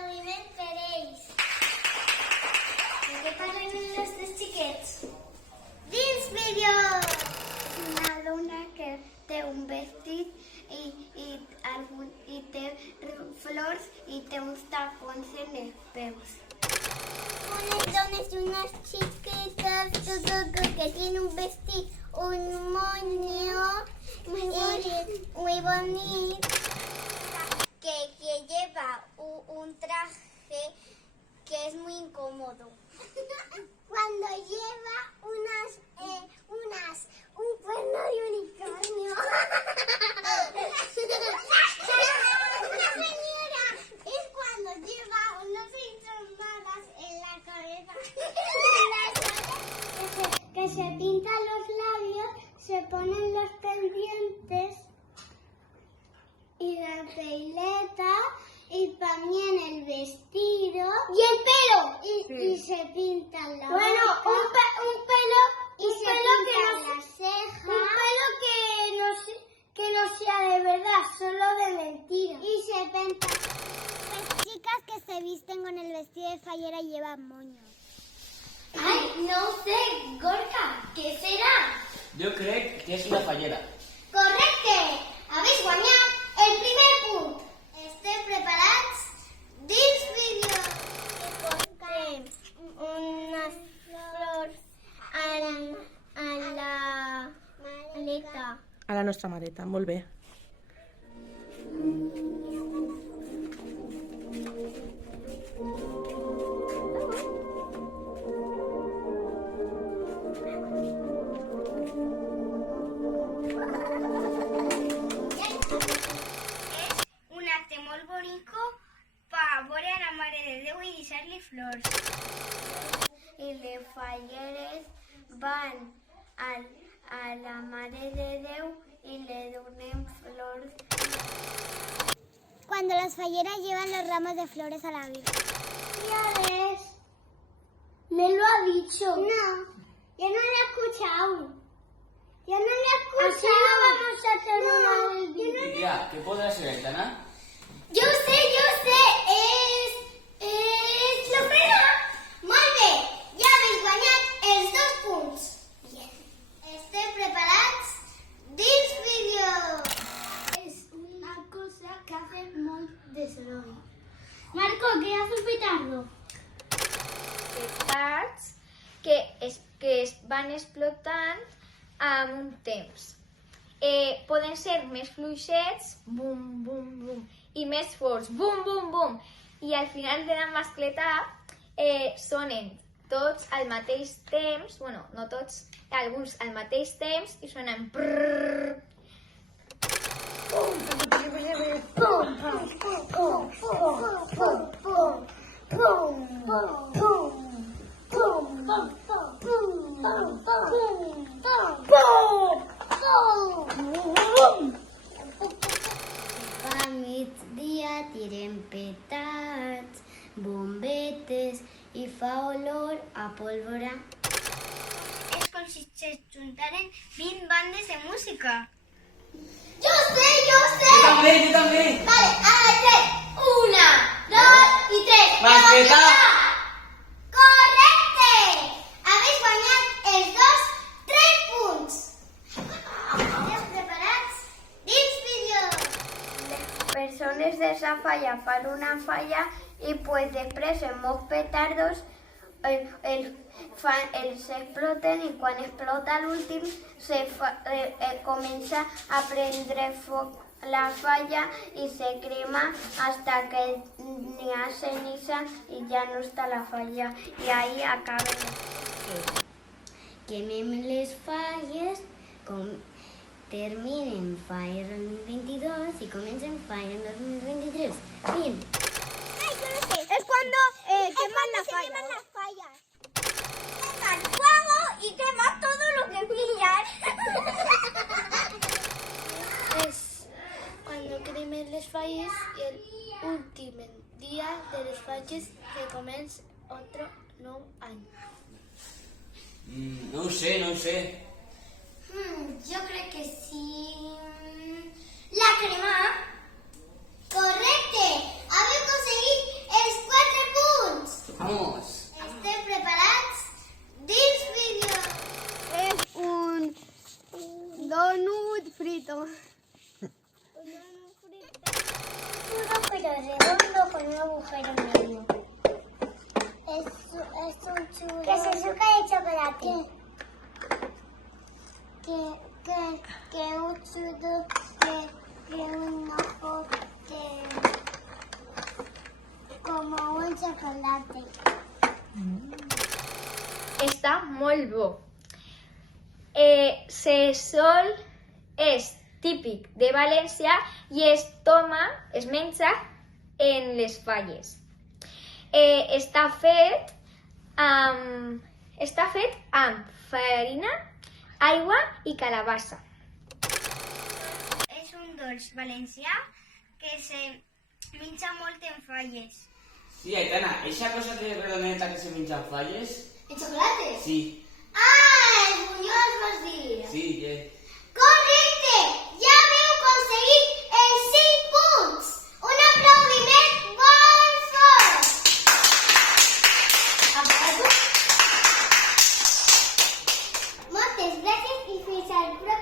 avui m'espereis. De què parlem els nostres xiquets? Dins vídeo! Una dona que té un vestit i té flors i té uns tacons en els peus. Unas dones y unas chiquitas que tienen un vestido, un moño muy bonito, que lleva un traje que es muy incómodo. Cuando lleva un cuerno de unicornio. Una señora es cuando lleva unos entromadas en la cabeza. Que se pinta los labios, se ponen los pendientes y la peileta y también el vestido y el pelo y se pintan la boca. Un pelo y se pintan las cejas. Un pelo que no sea de verdad, solo de mentira. Y se pintan. Las chicas que se visten con el vestido de fallera llevan moños. Ai, no sé, Gorka, què serà? Jo crec que és una fallera. Correcte! Habéis guanyat el primer punt. Esteu preparats? Dins vídeo. Portem unes flors a la maleta. A la nostra maleta, molt bé. Un acte molt bonic per veure a la Mare de Déu i deixar-li flors. I les falleres van a la Mare de Déu y le donen flores. Cuando las falleras llevan los ramos de flores a la Virgen. Ya ves. Me lo ha dicho. No, yo no lo he escuchado. Yo no lo he escuchado. Así no vamos a terminar el vídeo. Tía, ¿qué podrá ser, Aitana? Yo sé. Es l'ofrena. Molt bé. Ja habéis guanyat els 2 punts. Bien. Esteu preparats? Dins vídeo. Es una cosa que hace molt de soroll. Marco, ¿qué hace un petardo? Petards que es van explotant amb un temps. Poden ser més fluixets, bum, bum, bum, i més forts, bum, bum, bum. I al final de la mascleta sonen tots al mateix temps, bueno, no tots, alguns al mateix temps, i sonen prrrr. A migdia tirem petards, bombetes i fa olor a pólvora. És com si se juntaren 20 bandes de música. ¡Yo sé! Yo también. Vale, a las 3. 1, 2 y 3. Mascleta. Correcte! Habéis guanyat els 3 punts. Esteu preparats? Dins vídeo. Les persones de esa falla fan una falla i pues després en molts petardos els exploten i quan explota l'últim comença a prendre foc la falla y se crema hasta que ni ha ceniza y ya no está la falla y ahí acaba. Quemem les falles, terminen Fire 2022 y comiencen Fire en 2023. Fin. ¡Ay, yo lo sé! Es cuando queman las fallas. Queman fuego y queman todo lo que pillan. Es cuando cremen les falles y el último día de les falles que comença otro nou any. No ho sé. Yo creo que sí. La crema. Correcte. Habéis conseguit els agujero negro. Es un chulo. Que se suca de chocolate. Que un chulo que un ojo como un chocolate. Està molt bo. Sesol és típic de València i es menja en les falles. Està fet amb farina, aigua i calabassa. És un dolç valencià que se menja molt en falles. Sí, Aitana, esa cosa de redoneta que se menja en falles. ¿En chocolate? Sí, ¡Ah! El buñol vas dir. sí, Correcte! Ja veu aconseguit els 5 punts! Un aplaudiment molt fort! Moltes gràcies i fins al pròxim